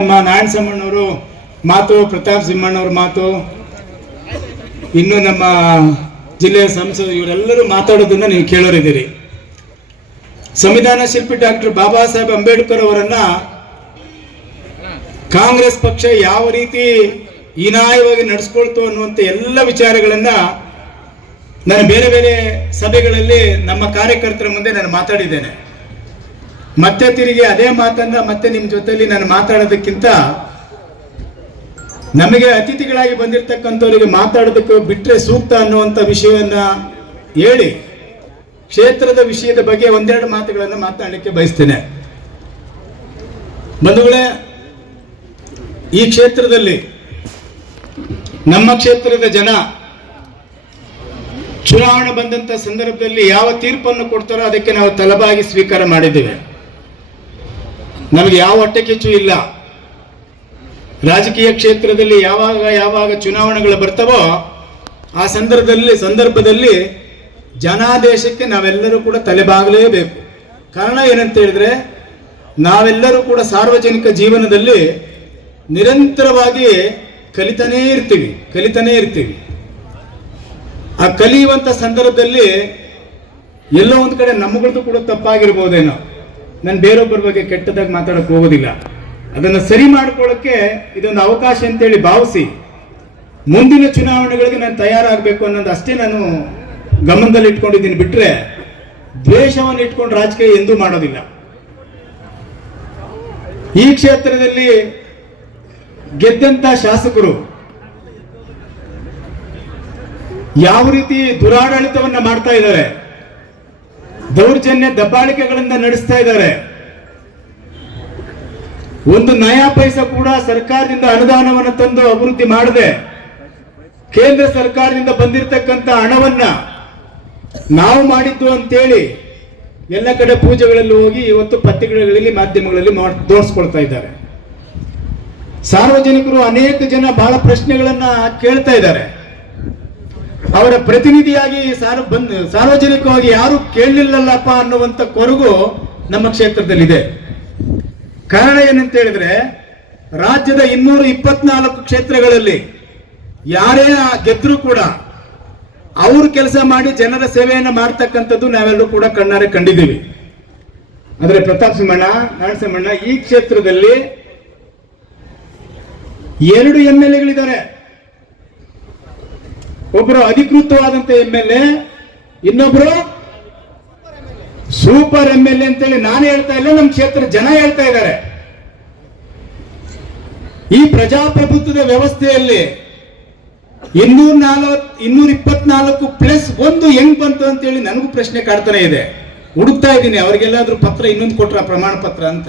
ನಮ್ಮ ನಾರಾಯಣಸ್ವಾಮಣ್ಣವರು ಮಾತು, ಪ್ರತಾಪ್ ಸಿಂಹಣ್ಣವ್ರ ಮಾತು, ಇನ್ನು ನಮ್ಮ ಜಿಲ್ಲೆಯ ಸಂಸದರು ಇವರೆಲ್ಲರೂ ಮಾತಾಡೋದನ್ನ ನೀವು ಕೇಳೋರಿದ್ದೀರಿ. ಸಂವಿಧಾನ ಶಿಲ್ಪಿ ಡಾಕ್ಟರ್ ಬಾಬಾ ಸಾಹೇಬ್ ಅಂಬೇಡ್ಕರ್ ಅವರನ್ನ ಕಾಂಗ್ರೆಸ್ ಪಕ್ಷ ಯಾವ ರೀತಿ ಹೀನಾಯವಾಗಿ ನಡೆಸ್ಕೊಳ್ತು ಅನ್ನುವಂಥ ಎಲ್ಲ ವಿಚಾರಗಳನ್ನ ನಾನು ಬೇರೆ ಬೇರೆ ಸಭೆಗಳಲ್ಲಿ ನಮ್ಮ ಕಾರ್ಯಕರ್ತರ ಮುಂದೆ ನಾನು ಮಾತಾಡಿದ್ದೇನೆ. ಮತ್ತೆ ತಿರುಗಿ ಅದೇ ಮಾತನ್ನ ಮತ್ತೆ ನಿಮ್ಮ ಜೊತೆಯಲ್ಲಿ ನಾನು ಮಾತಾಡೋದಕ್ಕಿಂತ ನಮಗೆ ಅತಿಥಿಗಳಾಗಿ ಬಂದಿರತಕ್ಕಂಥವರಿಗೆ ಮಾತಾಡೋದಕ್ಕೆ ಬಿಟ್ಟರೆ ಸೂಕ್ತ ಅನ್ನುವಂಥ ವಿಷಯವನ್ನ ಹೇಳಿ ಕ್ಷೇತ್ರದ ವಿಷಯದ ಬಗ್ಗೆ ಒಂದೆರಡು ಮಾತುಗಳನ್ನು ಮಾತನಾಡಲಿಕ್ಕೆ ಬಯಸ್ತೇನೆ. ಬಂಧುಗಳೇ, ಈ ಕ್ಷೇತ್ರದಲ್ಲಿ ನಮ್ಮ ಕ್ಷೇತ್ರದ ಜನ ಚುನಾವಣೆ ಬಂದಂತ ಸಂದರ್ಭದಲ್ಲಿ ಯಾವ ತೀರ್ಪನ್ನು ಕೊಡ್ತಾರೋ ಅದಕ್ಕೆ ನಾವು ತಲೆಬಾಗಿ ಸ್ವೀಕಾರ ಮಾಡಿದ್ದೇವೆ. ನಮಗೆ ಯಾವ ಹೊಟ್ಟೆ ಕಿಚ್ಚು ಇಲ್ಲ. ರಾಜಕೀಯ ಕ್ಷೇತ್ರದಲ್ಲಿ ಯಾವಾಗ ಚುನಾವಣೆಗಳು ಬರ್ತಾವೋ ಆ ಸಂದರ್ಭದಲ್ಲಿ ಜನಾದೇಶಕ್ಕೆ ನಾವೆಲ್ಲರೂ ಕೂಡ ತಲೆಬಾಗಲೇಬೇಕು. ಕಾರಣ ಏನಂತ ಹೇಳಿದ್ರೆ, ನಾವೆಲ್ಲರೂ ಕೂಡ ಸಾರ್ವಜನಿಕ ಜೀವನದಲ್ಲಿ ನಿರಂತರವಾಗಿ ಕಲಿತಾನೇ ಇರ್ತೀವಿ. ಆ ಕಲಿಯುವಂತ ಸಂದರ್ಭದಲ್ಲಿ ಎಲ್ಲೋ ಒಂದು ಕಡೆ ನಮ್ಮಗಳದ್ದು ಕೂಡ ತಪ್ಪಾಗಿರ್ಬೋದೇನೋ. ನಾನು ಬೇರೊಬ್ಬರ ಬಗ್ಗೆ ಕೆಟ್ಟದಾಗಿ ಮಾತಾಡಕ್ಕೆ ಹೋಗೋದಿಲ್ಲ. ಅದನ್ನು ಸರಿ ಮಾಡ್ಕೊಳ್ಳೋಕ್ಕೆ ಇದೊಂದು ಅವಕಾಶ ಅಂತೇಳಿ ಭಾವಿಸಿ ಮುಂದಿನ ಚುನಾವಣೆಗಳಿಗೆ ನಾನು ತಯಾರಾಗಬೇಕು ಅನ್ನೋದು ಅಷ್ಟೇ ನಾನು ಗಮನದಲ್ಲಿ ಇಟ್ಕೊಂಡಿದ್ದೀನಿ. ಬಿಟ್ರೆ ದ್ವೇಷವನ್ನು ಇಟ್ಕೊಂಡು ರಾಜಕೀಯ ಎಂದೂ ಮಾಡೋದಿಲ್ಲ. ಈ ಕ್ಷೇತ್ರದಲ್ಲಿ ಗೆದ್ದಂತ ಶಾಸಕರು ಯಾವ ರೀತಿ ದುರಾಡಳಿತವನ್ನ ಮಾಡ್ತಾ ಇದ್ದಾರೆ, ದೌರ್ಜನ್ಯ ದಬ್ಬಾಳಿಕೆಗಳಿಂದ ನಡೆಸ್ತಾ ಇದ್ದಾರೆ. ಒಂದು ನಯಾ ಪೈಸಾ ಕೂಡ ಸರ್ಕಾರದಿಂದ ಅನುದಾನವನ್ನು ತಂದು ಅಭಿವೃದ್ಧಿ ಮಾಡದೆ ಕೇಂದ್ರ ಸರ್ಕಾರದಿಂದ ಬಂದಿರತಕ್ಕಂತ ಹಣವನ್ನ ನಾವು ಮಾಡಿದ್ದು ಅಂತೇಳಿ ಎಲ್ಲ ಕಡೆ ಪೂಜೆಗಳಲ್ಲಿ ಹೋಗಿ ಇವತ್ತು ಪತ್ರಿಕೆಗಳಲ್ಲಿ ಮಾಧ್ಯಮಗಳಲ್ಲಿ ತೋರಿಸ್ಕೊಳ್ತಾ ಇದ್ದಾರೆ. ಸಾರ್ವಜನಿಕರು ಅನೇಕ ಜನ ಬಹಳ ಪ್ರಶ್ನೆಗಳನ್ನ ಕೇಳ್ತಾ ಇದ್ದಾರೆ. ಅವರ ಪ್ರತಿನಿಧಿಯಾಗಿ ಸಾರ್ವಜನಿಕವಾಗಿ ಯಾರು ಕೇಳಲಿಲ್ಲಲ್ಲಪ್ಪ ಅನ್ನುವಂಥ ಕೊರಗು ನಮ್ಮ ಕ್ಷೇತ್ರದಲ್ಲಿದೆ. ಕಾರಣ ಏನಂತ ಹೇಳಿದ್ರೆ, ರಾಜ್ಯದ 224 ಕ್ಷೇತ್ರಗಳಲ್ಲಿ ಯಾರೇ ಗೆದ್ರೂ ಕೂಡ ಅವರು ಕೆಲಸ ಮಾಡಿ ಜನರ ಸೇವೆಯನ್ನು ಮಾಡ್ತಕ್ಕಂಥದ್ದು ನಾವೆಲ್ಲರೂ ಕೂಡ ಕಣ್ಣಾರೆ ಕಂಡಿದ್ದೀವಿ. ಆದ್ರೆ ಪ್ರತಾಪ್ ಸಿಂಹಣ್ಣ, ನಾರಾಯಣಸ್ವಾಮಣ್ಣ, ಈ ಕ್ಷೇತ್ರದಲ್ಲಿ 2 MLAಗಳಿದ್ದಾರೆ. ಒಬ್ಬರು ಅಧಿಕೃತವಾದಂತ MLA, ಇನ್ನೊಬ್ರು ಸೂಪರ್ MLA ಅಂತೇಳಿ ನಾನು ಹೇಳ್ತಾ ಇಲ್ಲ, ನಮ್ಮ ಕ್ಷೇತ್ರ ಜನ ಹೇಳ್ತಾ ಇದ್ದಾರೆ. ಈ ಪ್ರಜಾಪ್ರಭುತ್ವದ ವ್ಯವಸ್ಥೆಯಲ್ಲಿ 224+1 ಹೆಂಗ್ ಬಂತು ಅಂತೇಳಿ ನನಗೂ ಪ್ರಶ್ನೆ ಕಾಡ್ತಾನೆ ಇದೆ. ಹುಡುಕ್ತಾ ಇದ್ದೀನಿ ಅವ್ರಿಗೆಲ್ಲಾದ್ರೂ ಪತ್ರ ಇನ್ನೊಂದು ಕೊಟ್ರ ಪ್ರಮಾಣ ಪತ್ರ ಅಂತ.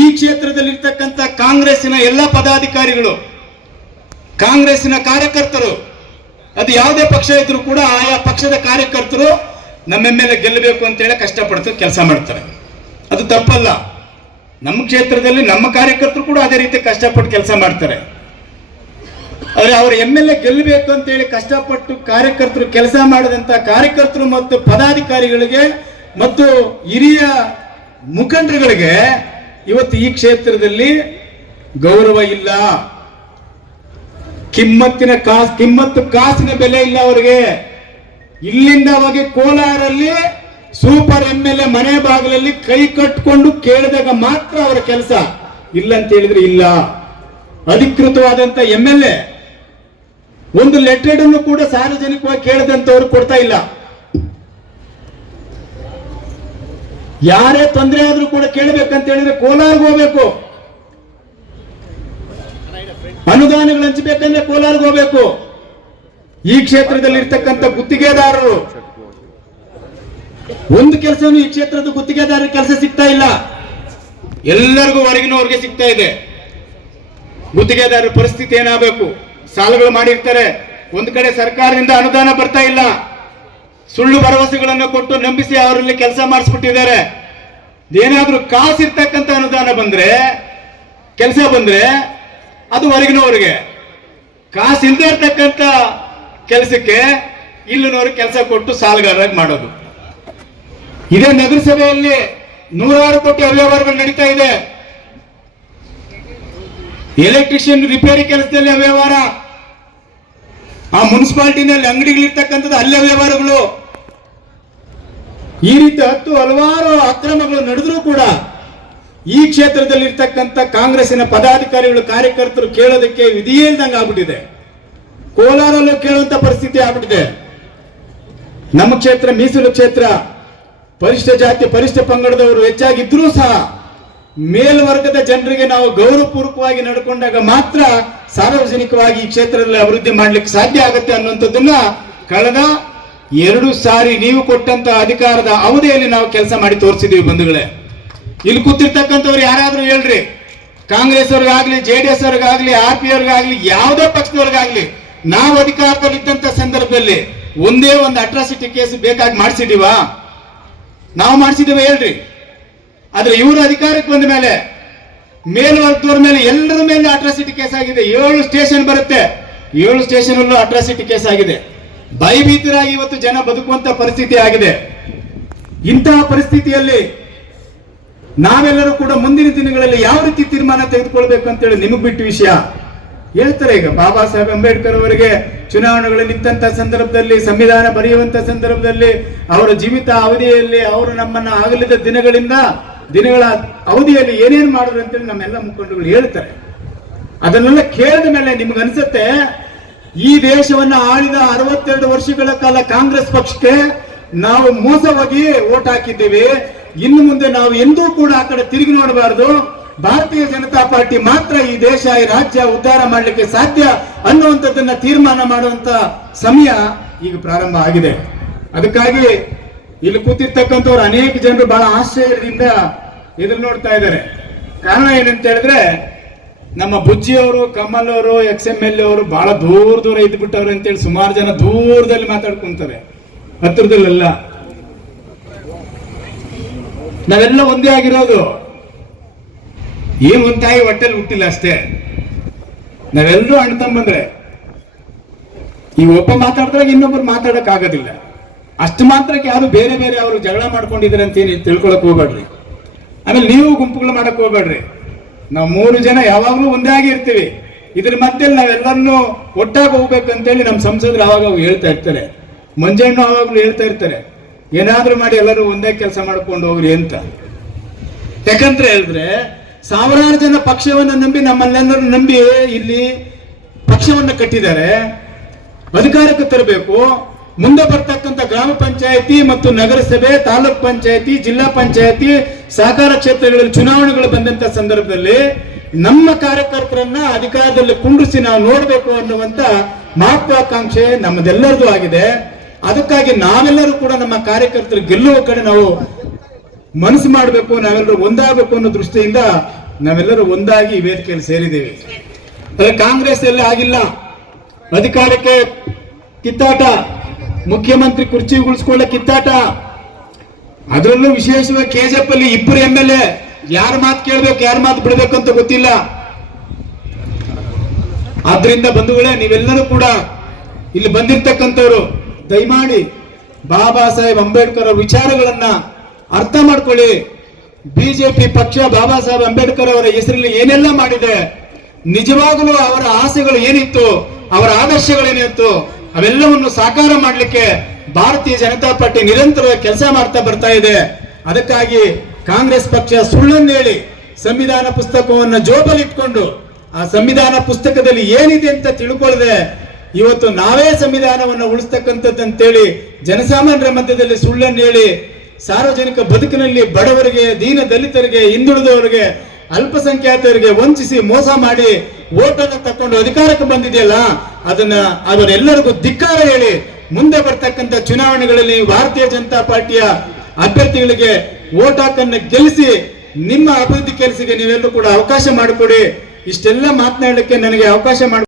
ಈ ಕ್ಷೇತ್ರದಲ್ಲಿ ಇರ್ತಕ್ಕಂಥ ಕಾಂಗ್ರೆಸ್ಸಿನ ಎಲ್ಲ ಪದಾಧಿಕಾರಿಗಳು, ಕಾಂಗ್ರೆಸ್ಸಿನ ಕಾರ್ಯಕರ್ತರು, ಅದು ಯಾವುದೇ ಪಕ್ಷ ಇದ್ರೂ ಕೂಡ ಆಯಾ ಪಕ್ಷದ ಕಾರ್ಯಕರ್ತರು ನಮ್ಮ ಮೇಲೆ ಗೆಲ್ಲಬೇಕು ಅಂತೇಳಿ ಕಷ್ಟಪಡ್ತು ಕೆಲಸ ಮಾಡ್ತಾರೆ. ಅದು ತಪ್ಪಲ್ಲ. ನಮ್ಮ ಕ್ಷೇತ್ರದಲ್ಲಿ ನಮ್ಮ ಕಾರ್ಯಕರ್ತರು ಕೂಡ ಅದೇ ರೀತಿ ಕಷ್ಟಪಟ್ಟು ಕೆಲಸ ಮಾಡ್ತಾರೆ. ಆದರೆ ಅವರ MLA ಗೆಲ್ಲಬೇಕು ಅಂತೇಳಿ ಕಷ್ಟಪಟ್ಟು ಕಾರ್ಯಕರ್ತರು ಕೆಲಸ ಮಾಡಿದಂತ ಕಾರ್ಯಕರ್ತರು ಮತ್ತು ಪದಾಧಿಕಾರಿಗಳಿಗೆ ಮತ್ತು ಹಿರಿಯ ಮುಖಂಡರುಗಳಿಗೆ ಇವತ್ತು ಈ ಕ್ಷೇತ್ರದಲ್ಲಿ ಗೌರವ ಇಲ್ಲ. ಕಿಮ್ಮತ್ತು ಕಾಸಿನ ಬೆಲೆ ಇಲ್ಲ ಅವರಿಗೆ. ಇಲ್ಲಿಂದ ಹೋಗಿ ಕೋಲಾರಲ್ಲಿ ಸೂಪರ್ MLA ಮನೆ ಬಾಗಿಲಲ್ಲಿ ಕೈ ಕಟ್ಕೊಂಡು ಕೇಳಿದಾಗ ಮಾತ್ರ ಅವರ ಕೆಲಸ, ಇಲ್ಲ ಅಂತ ಹೇಳಿದ್ರೆ ಇಲ್ಲ. ಅಧಿಕೃತವಾದಂತ MLA ಒಂದು ಲೆಟರ್ ಅನ್ನು ಕೂಡ ಸಾರ್ವಜನಿಕವಾಗಿ ಕೇಳದಂತವ್ರು ಕೊಡ್ತಾ ಇಲ್ಲ. ಯಾರೇ ತೊಂದರೆ ಆದ್ರೂ ಕೂಡ ಕೇಳಬೇಕಂತ ಹೇಳಿದ್ರೆ ಕೋಲಾರ್ಗೆ ಹೋಗ್ಬೇಕು. ಅನುದಾನಗಳು ಹಂಚಬೇಕಂದ್ರೆ ಕೋಲಾರ್ಗೆ ಹೋಗ್ಬೇಕು. ಈ ಕ್ಷೇತ್ರದಲ್ಲಿ ಇರ್ತಕ್ಕಂಥ ಗುತ್ತಿಗೆದಾರರು ಒಂದು ಕೆಲಸವನ್ನು ಈ ಕ್ಷೇತ್ರದ ಗುತ್ತಿಗೆದಾರರ ಕೆಲಸ ಸಿಗ್ತಾ ಇಲ್ಲ. ಎಲ್ಲರಿಗೂ ಹೊರಗಿನವ್ರಿಗೆ ಸಿಗ್ತಾ ಇದೆ. ಗುತ್ತಿಗೆದಾರರ ಪರಿಸ್ಥಿತಿ ಏನಾಗಬೇಕು? ಸಾಲಗಳು ಮಾಡಿರ್ತಾರೆ, ಒಂದು ಕಡೆ ಸರ್ಕಾರದಿಂದ ಅನುದಾನ ಬರ್ತಾ ಇಲ್ಲ, ಸುಳ್ಳು ಭರವಸೆಗಳನ್ನು ಕೊಟ್ಟು ನಂಬಿಸಿ ಅವರಲ್ಲಿ ಕೆಲಸ ಮಾಡಿಸ್ಬಿಟ್ಟಿದ್ದಾರೆ. ಏನಾದ್ರೂ ಕಾಸಿರ್ತಕ್ಕಂಥ ಅನುದಾನ ಬಂದ್ರೆ, ಕೆಲಸ ಬಂದ್ರೆ ಅದು ಹೊರಗಿನವರಿಗೆ, ಕಾಸು ಇಲ್ಲದೆ ಇರ್ತಕ್ಕಂಥ ಕೆಲಸಕ್ಕೆ ಇಲ್ಲಿನವ್ರಿಗೆ ಕೆಲಸ ಕೊಟ್ಟು ಸಾಲಗಾರರಾಗಿ ಮಾಡೋದು. ಇದೇ ನಗರಸಭೆಯಲ್ಲಿ 100 ಕೋಟಿ ಅವ್ಯವಹಾರಗಳು ನಡೀತಾ ಇದೆ. ಎಲೆಕ್ಟ್ರಿಷಿಯನ್ ರಿಪೇರಿ ಕೆಲಸದಲ್ಲಿ ಅವ್ಯವಹಾರ, ಆ ಮುನ್ಸಿಪಾಲಿಟಿನಲ್ಲಿ ಅಂಗಡಿಗಳಿರ್ತಕ್ಕಂಥದ್ದು ಅಲ್ಲೇ ವ್ಯವಹಾರಗಳು, ಈ ರೀತಿ ಹಲವಾರು ಅಕ್ರಮಗಳು ನಡೆದರೂ ಕೂಡ ಈ ಕ್ಷೇತ್ರದಲ್ಲಿ ಇರ್ತಕ್ಕಂಥ ಕಾಂಗ್ರೆಸ್ಸಿನ ಪದಾಧಿಕಾರಿಗಳು ಕಾರ್ಯಕರ್ತರು ಕೇಳೋದಕ್ಕೆ ವಿಧಿಯೇ ಇಲ್ದಂಗೆ ಆಗ್ಬಿಟ್ಟಿದೆ. ಕೋಲಾರಲ್ಲೂ ಕೇಳುವಂತ ಪರಿಸ್ಥಿತಿ ಆಗ್ಬಿಟ್ಟಿದೆ. ನಮ್ಮ ಕ್ಷೇತ್ರ ಮೀಸಲು ಕ್ಷೇತ್ರ, ಪರಿಷ್ಠ ಜಾತಿ ಪರಿಷ್ಠ ಪಂಗಡದವರು ಹೆಚ್ಚಾಗಿದ್ರೂ ಸಹ ಮೇಲ್ವರ್ಗದ ಜನರಿಗೆ ನಾವು ಗೌರವಪೂರ್ವಕವಾಗಿ ನಡ್ಕೊಂಡಾಗ ಮಾತ್ರ ಸಾರ್ವಜನಿಕವಾಗಿ ಈ ಕ್ಷೇತ್ರದಲ್ಲಿ ಅಭಿವೃದ್ಧಿ ಮಾಡ್ಲಿಕ್ಕೆ ಸಾಧ್ಯ ಆಗುತ್ತೆ ಅನ್ನುವಂಥದ್ದನ್ನ ಕಳೆದ 2 ಸಾರಿ ನೀವು ಕೊಟ್ಟಂತ ಅಧಿಕಾರದ ಅವಧಿಯಲ್ಲಿ ನಾವು ಕೆಲಸ ಮಾಡಿ ತೋರಿಸಿದೀವಿ ಬಂಧುಗಳೇ. ಇಲ್ಲಿ ಕೂತಿರ್ತಕ್ಕಂಥವ್ರು ಯಾರಾದ್ರೂ ಹೇಳ್ರಿ, ಕಾಂಗ್ರೆಸ್ ಅವ್ರಿಗಾಗ್ಲಿ, JDS ಅವ್ರಿಗಾಗ್ಲಿ, RP ಅವ್ರಿಗಾಗ್ಲಿ, ಯಾವುದೇ ಪಕ್ಷದವ್ರಿಗಾಗ್ಲಿ, ನಾವು ಅಧಿಕಾರದಲ್ಲಿ ಇದ್ದಂತ ಸಂದರ್ಭದಲ್ಲಿ ಒಂದೇ ಒಂದು ಅಟ್ರಾಸಿಟಿ ಕೇಸ್ ಬೇಕಾಗಿ ಮಾಡಿಸಿದೀವಾ? ನಾವು ಮಾಡಿಸಿದೀವ ಹೇಳ್ರಿ. ಆದ್ರೆ ಇವರು ಅಧಿಕಾರಕ್ಕೆ ಬಂದ ಮೇಲೆ ಮೇಲ್ವರ್ಗದವ್ರ ಮೇಲೆ ಎಲ್ಲರ ಮೇಲೆ ಅಟ್ರಾಸಿಟಿ ಕೇಸ್ ಆಗಿದೆ. 7 ಸ್ಟೇಷನ್ ಬರುತ್ತೆ, 7 ಸ್ಟೇಷನ್ ಅಲ್ಲೂ ಅಟ್ರಾಸಿಟಿ ಕೇಸ್ ಆಗಿದೆ. ಭಯಭೀತರಾಗಿ ಇವತ್ತು ಜನ ಬದುಕುವಂತ ಪರಿಸ್ಥಿತಿ ಆಗಿದೆ. ಇಂತಹ ಪರಿಸ್ಥಿತಿಯಲ್ಲಿ ನಾವೆಲ್ಲರೂ ಕೂಡ ಮುಂದಿನ ದಿನಗಳಲ್ಲಿ ಯಾವ ರೀತಿ ತೀರ್ಮಾನ ತೆಗೆದುಕೊಳ್ಬೇಕು ಅಂತೇಳಿ ನಿಮಗೆ ಬಿಟ್ಟು ವಿಷಯ. ಹೇಳ್ತಾರೆ, ಈಗ ಬಾಬಾ ಸಾಹೇಬ್ ಅಂಬೇಡ್ಕರ್ ಅವರಿಗೆ ಚುನಾವಣೆಗಳಲ್ಲಿ ನಿಂತ ಸಂದರ್ಭದಲ್ಲಿ, ಸಂವಿಧಾನ ಬರೆಯುವಂತ ಸಂದರ್ಭದಲ್ಲಿ, ಅವರ ಜೀವಿತ ಅವಧಿಯಲ್ಲಿ ಅವರು ನಮ್ಮನ್ನ ಆಗಲಿದ ದಿನಗಳ ಅವಧಿಯಲ್ಲಿ ಏನೇನು ಮಾಡಿದ್ರು ಅಂತೇಳಿ ನಮ್ಮೆಲ್ಲ ಮುಖಂಡಗಳು ಹೇಳ್ತಾರೆ. ಅದನ್ನೆಲ್ಲ ಕೇಳಿದ ಮೇಲೆ ನಿಮ್ಗೆ ಅನ್ಸುತ್ತೆ, ಈ ದೇಶವನ್ನ ಆಳಿದ 62 ವರ್ಷಗಳ ಕಾಲ ಕಾಂಗ್ರೆಸ್ ಪಕ್ಷಕ್ಕೆ ನಾವು ಮೋಸವಾಗಿ ಓಟ್ ಹಾಕಿದ್ದೀವಿ. ಇನ್ನು ಮುಂದೆ ನಾವು ಎಂದೂ ಕೂಡ ಆ ಕಡೆ ತಿರುಗಿ ನೋಡಬಾರದು. ಭಾರತೀಯ ಜನತಾ ಪಾರ್ಟಿ ಮಾತ್ರ ಈ ದೇಶ, ಈ ರಾಜ್ಯ ಉದ್ಧಾರ ಮಾಡಲಿಕ್ಕೆ ಸಾಧ್ಯ ಅನ್ನುವಂಥದ್ದನ್ನ ತೀರ್ಮಾನ ಮಾಡುವಂತ ಸಮಯ ಈಗ ಪ್ರಾರಂಭ ಆಗಿದೆ. ಅದಕ್ಕಾಗಿ ಇಲ್ಲಿ ಕೂತಿರ್ತಕ್ಕಂಥವ್ರು ಅನೇಕ ಜನರು ಬಹಳ ಆಶ್ಚರ್ಯದಿಂದ ಎದುರು ನೋಡ್ತಾ ಇದ್ದಾರೆ. ಕಾರಣ ಏನಂತ ಹೇಳಿದ್ರೆ, ನಮ್ಮ ಬುಜ್ಜಿಯವರು, ಕಮಲ್ ಅವರು, XMLA ಅವರು ಬಹಳ ದೂರ ಇದ್ಬಿಟ್ಟವ್ರೆ ಅಂತೇಳಿ ಸುಮಾರು ಜನ ದೂರದಲ್ಲಿ ಮಾತಾಡ್ಕೊಂತಾರೆ, ಹತ್ತಿರದಲ್ಲೆಲ್ಲ. ನಾವೆಲ್ಲ ಒಂದೇ ಆಗಿರೋದು, ಏನು ಒಂದಾಗಿ ಹೊಟ್ಟೆಲಿ ಹುಟ್ಟಿಲ್ಲ ಅಷ್ಟೇ. ನಾವೆಲ್ಲರೂ ಅಣ್ಣ ತಮ್ಮಂದ್ರೆ. ಈ ಒಬ್ಬ ಮಾತಾಡಿದಾಗ ಇನ್ನೊಬ್ಬರು ಮಾತಾಡಕ್ ಆಗೋದಿಲ್ಲ. ಅಷ್ಟು ಮಾತ್ರಕ್ಕೆ ಯಾರು ಬೇರೆ ಬೇರೆ ಅವರು ಜಗಳ ಮಾಡ್ಕೊಂಡಿದ್ದಾರೆ ಅಂತ ಏನು ತಿಳ್ಕೊಳಕ್ ಹೋಗ್ಬೇಡ್ರಿ. ಆಮೇಲೆ ನೀವು ಗುಂಪುಗಳು ಮಾಡಕ್ ಹೋಗ್ಬೇಡ್ರಿ. ನಾವು 3 ಜನ ಯಾವಾಗ್ಲೂ ಒಂದೇ ಆಗಿ ಇರ್ತೀವಿ. ಇದ್ರ ಮಧ್ಯೆ ನಾವೆಲ್ಲರನ್ನು ಒಟ್ಟಾಗಿ ಹೋಗ್ಬೇಕಂತೇಳಿ ನಮ್ಮ ಸಂಸದರು ಆವಾಗ ಹೇಳ್ತಾ ಇರ್ತಾರೆ, ಮಂಜಣ್ಣ ಆವಾಗ್ಲೂ ಹೇಳ್ತಾ ಇರ್ತಾರೆ, ಏನಾದ್ರೂ ಮಾಡಿ ಎಲ್ಲರೂ ಒಂದೇ ಕೆಲಸ ಮಾಡ್ಕೊಂಡು ಹೋಗ್ರಿ ಅಂತ. ಯಾಕಂದ್ರೆ ಹೇಳಿದ್ರೆ, ಸಾವಿರಾರು ಜನ ಪಕ್ಷವನ್ನ ನಂಬಿ, ನಮ್ಮನ್ನೆಲ್ಲರೂ ನಂಬಿ ಇಲ್ಲಿ ಪಕ್ಷವನ್ನ ಕಟ್ಟಿದ್ದಾರೆ. ಅಧಿಕಾರಕ್ಕೆ ತರಬೇಕು. ಮುಂದೆ ಬರ್ತಕ್ಕಂಥ ಗ್ರಾಮ ಪಂಚಾಯತಿ ಮತ್ತು ನಗರಸಭೆ, ತಾಲೂಕ್ ಪಂಚಾಯತಿ, ಜಿಲ್ಲಾ ಪಂಚಾಯತಿ, ಸಹಕಾರ ಕ್ಷೇತ್ರಗಳಲ್ಲಿ ಚುನಾವಣೆಗಳು ಬಂದಂತ ಸಂದರ್ಭದಲ್ಲಿ ನಮ್ಮ ಕಾರ್ಯಕರ್ತರನ್ನ ಅಧಿಕಾರದಲ್ಲಿ ಕುಂಡ್ರಿಸಿ ನಾವು ನೋಡ್ಬೇಕು ಅನ್ನುವಂತ ಮಹತ್ವಾಕಾಂಕ್ಷೆ ನಮ್ಮದೆಲ್ಲರದು ಆಗಿದೆ. ಅದಕ್ಕಾಗಿ ನಾವೆಲ್ಲರೂ ಕೂಡ ನಮ್ಮ ಕಾರ್ಯಕರ್ತರು ಗೆಲ್ಲುವ ಕಡೆ ನಾವು ಮನಸ್ಸು ಮಾಡಬೇಕು, ನಾವೆಲ್ಲರೂ ಒಂದಾಗಬೇಕು ಅನ್ನೋ ದೃಷ್ಟಿಯಿಂದ ನಾವೆಲ್ಲರೂ ಒಂದಾಗಿ ಈ ವೇದಿಕೆಯಲ್ಲಿ ಸೇರಿದ್ದೇವೆ. ಕಾಂಗ್ರೆಸ್ ಎಲ್ಲ ಆಗಿಲ್ಲ, ಅಧಿಕಾರಕ್ಕೆ ಕಿತ್ತಾಟ, ಮುಖ್ಯಮಂತ್ರಿ ಕುರ್ಚಿ ಉಳಿಸ್ಕೊಳ್ಳೋ ಕಿತ್ತಾಟ. ಅದರಲ್ಲೂ ವಿಶೇಷವಾಗಿ KGF ಅಲ್ಲಿ 2 MLA, ಯಾರ ಮಾತು ಕೇಳಬೇಕು ಯಾರ ಮಾತು ಬಿಡಬೇಕು ಅಂತ ಗೊತ್ತಿಲ್ಲ. ಆದ್ರಿಂದ ಬಂಧುಗಳೇ, ನೀವೆಲ್ಲರೂ ಕೂಡ ಇಲ್ಲಿ ಬಂದಿರ್ತಕ್ಕಂಥವ್ರು ದಯಮಾಡಿ ಬಾಬಾ ಸಾಹೇಬ್ ಅಂಬೇಡ್ಕರ್ ಅವರ ವಿಚಾರಗಳನ್ನ ಅರ್ಥ ಮಾಡ್ಕೊಳ್ಳಿ. ಬಿಜೆಪಿ ಪಕ್ಷ ಬಾಬಾ ಸಾಹೇಬ್ ಅಂಬೇಡ್ಕರ್ ಅವರ ಹೆಸರಲ್ಲಿ ಏನೆಲ್ಲ ಮಾಡಿದೆ, ನಿಜವಾಗಲೂ ಅವರ ಆಸೆಗಳು ಏನಿತ್ತು, ಅವರ ಆದರ್ಶಗಳೇನಿತ್ತು, ಅವೆಲ್ಲವನ್ನು ಸಾಕಾರ ಮಾಡಲಿಕ್ಕೆ ಭಾರತೀಯ ಜನತಾ ಪಾರ್ಟಿ ನಿರಂತರವಾಗಿ ಕೆಲಸ ಮಾಡ್ತಾ ಬರ್ತಾ ಇದೆ. ಅದಕ್ಕಾಗಿ ಕಾಂಗ್ರೆಸ್ ಪಕ್ಷ ಸುಳ್ಳನ್ನು ಹೇಳಿ ಸಂವಿಧಾನ ಪುಸ್ತಕವನ್ನು ಜೋಬಲ್ಲಿ ಇಟ್ಕೊಂಡು ಆ ಸಂವಿಧಾನ ಪುಸ್ತಕದಲ್ಲಿ ಏನಿದೆ ಅಂತ ತಿಳ್ಕೊಳ್ಳದೆ ಇವತ್ತು ನಾವೇ ಸಂವಿಧಾನವನ್ನು ಉಳಿಸ್ತಕ್ಕಂಥದ್ದಂತೇಳಿ ಜನಸಾಮಾನ್ಯರ ಮಧ್ಯದಲ್ಲಿ ಸುಳ್ಳನ್ನು ಹೇಳಿ ಸಾರ್ವಜನಿಕ ಬದುಕಿನಲ್ಲಿ ಬಡವರಿಗೆ, ದೀನ ದಲಿತರಿಗೆ, ಹಿಂದುಳಿದವರಿಗೆ, ಅಲ್ಪಸಂಖ್ಯಾತರಿಗೆ ವಂಚಿಸಿ ಮೋಸ ಮಾಡಿ ಓಟನ್ನು ತಕೊಂಡು ಅಧಿಕಾರಕ್ಕೆ ಬಂದಿದೆಯಲ್ಲ, ಅವರೆಲ್ಲರಿಗೂ ಧಿಕ್ಕಾರ ಹೇಳಿ ಮುಂದೆ ಬರ್ತಕ್ಕಂಥ ಚುನಾವಣೆಗಳಲ್ಲಿ ಭಾರತೀಯ ಜನತಾ ಪಾರ್ಟಿಯ ಅಭ್ಯರ್ಥಿಗಳಿಗೆ ಓಟ್ ಹಾಕನ್ನು ಗೆಲ್ಲಿಸಿ ನಿಮ್ಮ ಅಭಿವೃದ್ಧಿ ಕೆಲಸಕ್ಕೆ ನೀವೆಲ್ಲರೂ ಕೂಡ ಅವಕಾಶ ಮಾಡಿಕೊಡಿ. ಇಷ್ಟೆಲ್ಲ ಮಾತನಾಡಲಿಕ್ಕೆ ನನಗೆ ಅವಕಾಶ ಮಾಡಿ